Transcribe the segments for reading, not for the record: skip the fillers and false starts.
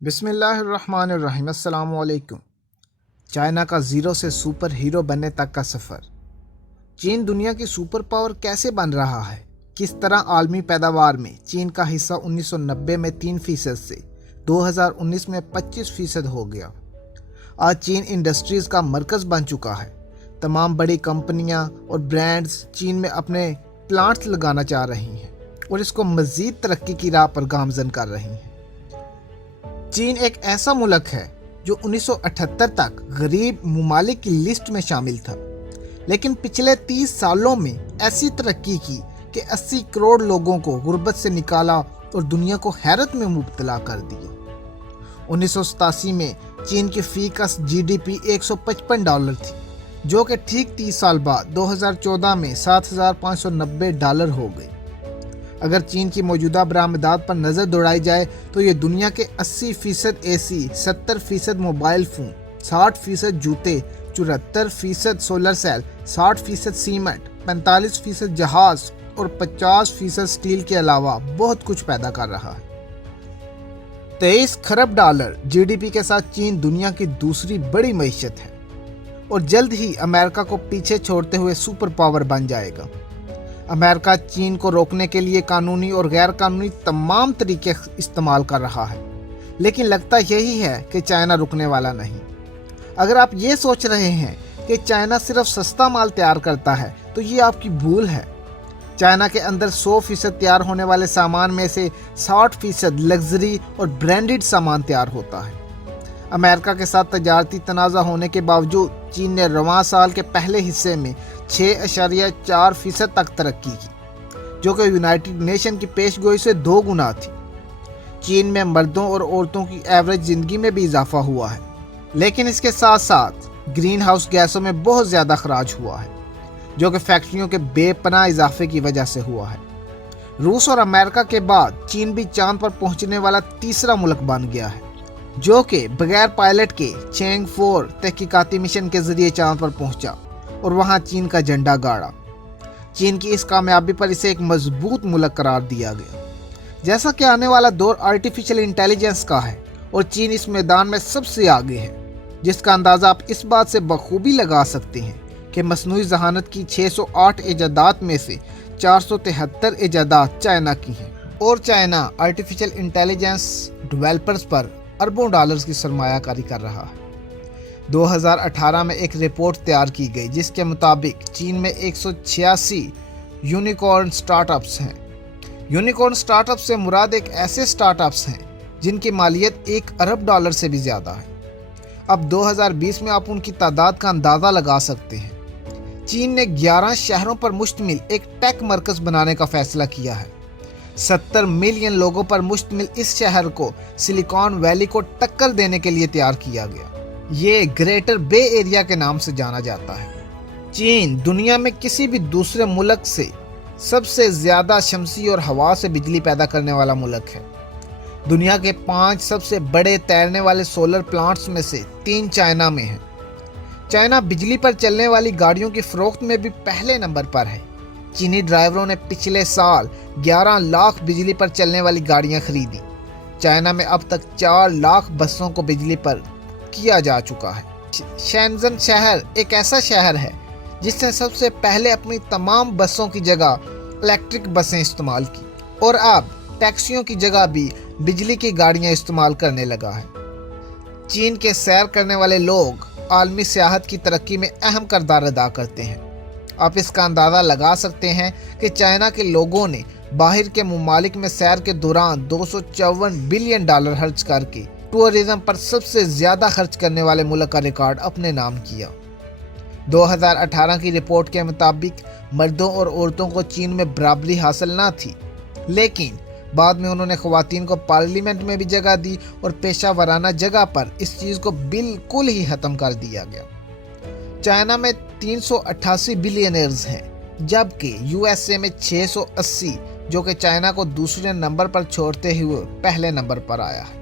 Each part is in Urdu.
بسم اللہ الرحمن الرحیم۔ السلام علیکم۔ چائنا کا زیرو سے سپر ہیرو بننے تک کا سفر۔ چین دنیا کی سپر پاور کیسے بن رہا ہے؟ کس طرح عالمی پیداوار میں چین کا حصہ 1990 میں 3% سے 2019 میں 25% ہو گیا۔ آج چین انڈسٹریز کا مرکز بن چکا ہے۔ تمام بڑی کمپنیاں اور برانڈز چین میں اپنے پلانٹس لگانا چاہ رہی ہیں اور اس کو مزید ترقی کی راہ پر گامزن کر رہی ہیں۔ چین ایک ایسا ملک ہے جو 1978 تک غریب ممالک کی لسٹ میں شامل تھا، لیکن پچھلے 30 سالوں میں ایسی ترقی کی کہ 80 کروڑ لوگوں کو غربت سے نکالا اور دنیا کو حیرت میں مبتلا کر دیا۔ 1987 میں چین کی فی کس GDP $155 تھی، جو کہ ٹھیک 30 سال بعد 2014 میں $7,590 ہو گئی۔ اگر چین کی موجودہ برآمدات پر نظر دوڑائی جائے تو یہ دنیا کے 80% AC، 70% موبائل فون، 60% جوتے، 74% سولر سیل، 60% سیمنٹ، 45% جہاز اور 50% سٹیل کے علاوہ بہت کچھ پیدا کر رہا ہے۔ $23 کھرب GDP کے ساتھ چین دنیا کی دوسری بڑی معیشت ہے اور جلد ہی امریکہ کو پیچھے چھوڑتے ہوئے سپر پاور بن جائے گا۔ امریکہ چین کو روکنے کے لیے قانونی اور غیر قانونی تمام طریقے استعمال کر رہا ہے، لیکن لگتا یہی ہے کہ چائنا رکنے والا نہیں۔ اگر آپ یہ سوچ رہے ہیں کہ چائنا صرف سستا مال تیار کرتا ہے تو یہ آپ کی بھول ہے۔ چائنا کے اندر 100% تیار ہونے والے سامان میں سے 60% لگژری اور برانڈڈ سامان تیار ہوتا ہے۔ امریکہ کے ساتھ تجارتی تنازع ہونے کے باوجود چین نے رواں سال کے پہلے حصے میں 6.4% تک ترقی کی، جو کہ یونائٹڈ نیشن کی پیش گوئی سے 2 گنا تھی۔ چین میں مردوں اور عورتوں کی ایوریج زندگی میں بھی اضافہ ہوا ہے، لیکن اس کے ساتھ ساتھ گرین ہاؤس گیسوں میں بہت زیادہ اخراج ہوا ہے، جو کہ فیکٹریوں کے بے پناہ اضافے کی وجہ سے ہوا ہے۔ روس اور امریکہ کے بعد چین بھی چاند پر پہنچنے والا تیسرا ملک بن گیا ہے، جو کہ بغیر پائلٹ کے چینگ 4 تحقیقاتی مشن کے ذریعے چاند پر پہنچا اور وہاں چین کا جھنڈا گاڑا۔ چین کی اس کامیابی پر اسے ایک مضبوط ملک قرار دیا گیا۔ جیسا کہ آنے والا دور آرٹیفیشل انٹیلیجنس کا ہے اور چین اس میدان میں سب سے آگے ہے، جس کا اندازہ آپ اس بات سے بخوبی لگا سکتے ہیں کہ مصنوعی ذہانت کی 608 ایجادات میں سے 473 ایجادات چائنا کی ہیں، اور چائنا آرٹیفیشل انٹیلیجنس ڈیولپرز پر اربوں ڈالرز کی سرمایہ کاری کر رہا ہے۔ 2018 میں ایک رپورٹ تیار کی گئی جس کے مطابق چین میں 186 یونیکارن سٹارٹ اپس ہیں۔ یونیکارن سٹارٹ اپ سے مراد ایک ایسے سٹارٹ اپس ہیں جن کی مالیت $1 ارب سے بھی زیادہ ہے۔ اب 2020 میں آپ ان کی تعداد کا اندازہ لگا سکتے ہیں۔ چین نے 11 شہروں پر مشتمل ایک ٹیک مرکز بنانے کا فیصلہ کیا ہے۔ 70 ملین لوگوں پر مشتمل اس شہر کو سلیکان ویلی کو ٹکر دینے کے لیے تیار کیا گیا۔ یہ گریٹر بے ایریا کے نام سے جانا جاتا ہے۔ چین دنیا میں کسی بھی دوسرے ملک سے سب سے زیادہ شمسی اور ہوا سے بجلی پیدا کرنے والا ملک ہے۔ دنیا کے 5 سب سے بڑے تیرنے والے سولر پلانٹس میں سے 3 چائنا میں ہیں۔ چائنا بجلی پر چلنے والی گاڑیوں کی فروخت میں بھی پہلے نمبر پر ہے۔ چینی ڈرائیوروں نے پچھلے سال 11 لاکھ بجلی پر چلنے والی گاڑیاں خریدی۔ چائنا میں اب تک 4 لاکھ بسوں کو بجلی پر کیا جا چکا ہے۔ شینزن شہر ایک ایسا شہر ہے جس نے سب سے پہلے اپنی تمام بسوں کی جگہ الیکٹرک بسیں استعمال کی اور اب ٹیکسیوں کی جگہ بھی بجلی کی گاڑیاں استعمال کرنے لگا ہے۔ چین کے سیر کرنے والے لوگ عالمی سیاحت کی ترقی میں اہم کردار ادا کرتے ہیں۔ آپ اس کا اندازہ لگا سکتے ہیں کہ چائنا کے لوگوں نے باہر کے ممالک میں سیر کے دوران $254 بلین خرچ کر کے ٹورزم پر سب سے زیادہ خرچ کرنے والے ملک کا ریکارڈ اپنے نام کیا۔ 2018 کی رپورٹ کے مطابق مردوں اور عورتوں کو چین میں برابری حاصل نہ تھی، لیکن بعد میں انہوں نے خواتین کو پارلیمنٹ میں بھی جگہ دی اور پیشہ ورانہ جگہ پر اس چیز کو بالکل ہی ختم کر دیا گیا۔ چائنا میں 388 بلینئرز ہیں، جبکہ USA میں 680، جو کہ چائنا کو دوسرے نمبر پر چھوڑتے ہوئے پہلے نمبر پر آیا ہے۔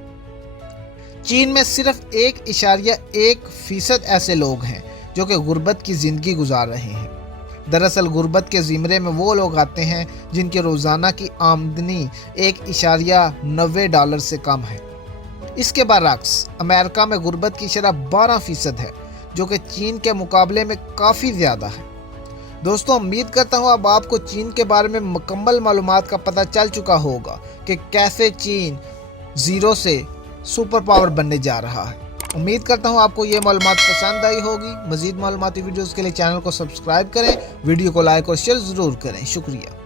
چین میں صرف 1.1% ایسے لوگ ہیں جو کہ غربت کی زندگی گزار رہے ہیں۔ دراصل غربت کے زمرے میں وہ لوگ آتے ہیں جن کی روزانہ کی آمدنی $1.90 سے کم ہے۔ اس کے برعکس امریکہ میں غربت کی شرح 12% ہے، جو کہ چین کے مقابلے میں کافی زیادہ ہے۔ دوستو، امید کرتا ہوں اب آپ کو چین کے بارے میں مکمل معلومات کا پتہ چل چکا ہوگا کہ کیسے چین زیرو سے سپر پاور بننے جا رہا ہے۔ امید کرتا ہوں آپ کو یہ معلومات پسند آئی ہوگی۔ مزید معلوماتی ویڈیوز کے لیے چینل کو سبسکرائب کریں، ویڈیو کو لائک اور شیئر ضرور کریں۔ شکریہ۔